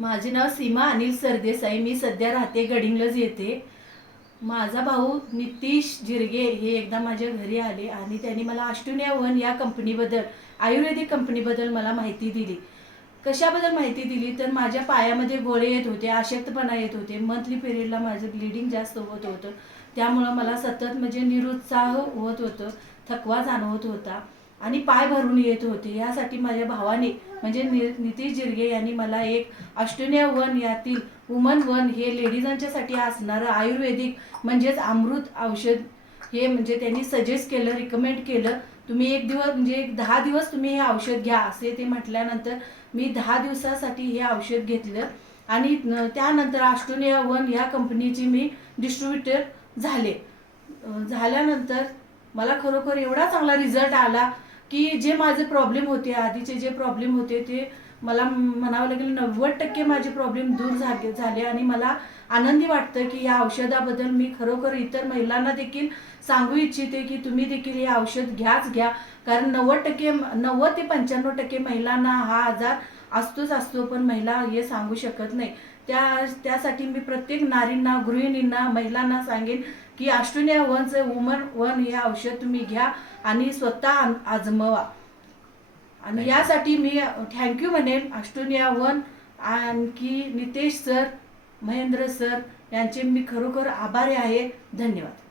माझे नाव सीमा अनिल सरदेसाई। मी सध्या राहते गडिंग्लज येथे। माझा भाऊ नितीश जिरगे हे एकदा माझ्या घरी आले आणि त्यांनी मला अष्टुनिया वन या कंपनीबद्दल, आयुर्वेदिक कंपनीबद्दल मला माहिती दिली। कशाबद्दल माहिती दिली तर माझ्या पायामध्ये गोळे येत होते, अशक्तपणा येत होते, मंथली पिरियडला माझं ब्लिडिंग जास्त होत होतं, त्यामुळं मला सतत म्हणजे निरुत्साह होत होतं, थकवा जाणवत होता आणि पाय भरून येत होते। यासाठी माझ्या भावाने म्हणजे नितीश जिरगे यांनी मला एक अष्टुनिया वन यातील वुमन वन हे लेडीजांच्यासाठी असणारं आयुर्वेदिक म्हणजेच अमृत औषध हे म्हणजे त्यांनी सजेस्ट केलं, रिकमेंड केलं। तुम्ही एक दिवस म्हणजे 10 दिवस तुम्ही हे औषध घ्या असे ते म्हटल्यानंतर मी 10 दिवसासाठी हे औषध घेतलं आणि त्यानंतर अष्टुनिया वन या कंपनीची मी डिस्ट्रीब्युटर झाल्यानंतर मला खरोखर एवढा चांगला रिझल्ट आला की जे माझे प्रॉब्लेम होते, आधीचे जे प्रॉब्लेम होते ते मला म्हणावं लागेल 90% माझे प्रॉब्लेम दूर झाले आणि मला आनंदी वाटतं की या औषधाबद्दल मी खरोखर इतर महिलांना देखील सांगू इच्छिते की तुम्ही देखील हे औषध घ्या। कारण 90 ते 95% महिलांना हा आजार असतो, पण महिला हे सांगू शकत नाही। त्यासाठी मी प्रत्येक नारींना, गृहिणींना, महिलांना सांगेन की अष्टुनिया वनचं वुमन वन हे औषध तुम्ही घ्या आणि स्वतः आजमावा। आणि यासाठी मी थँक्यू म्हणेन अष्टुनिया वन आणखी नितेश सर, महेंद्र सर यांचे मी खरोखर आभारी आहे। धन्यवाद।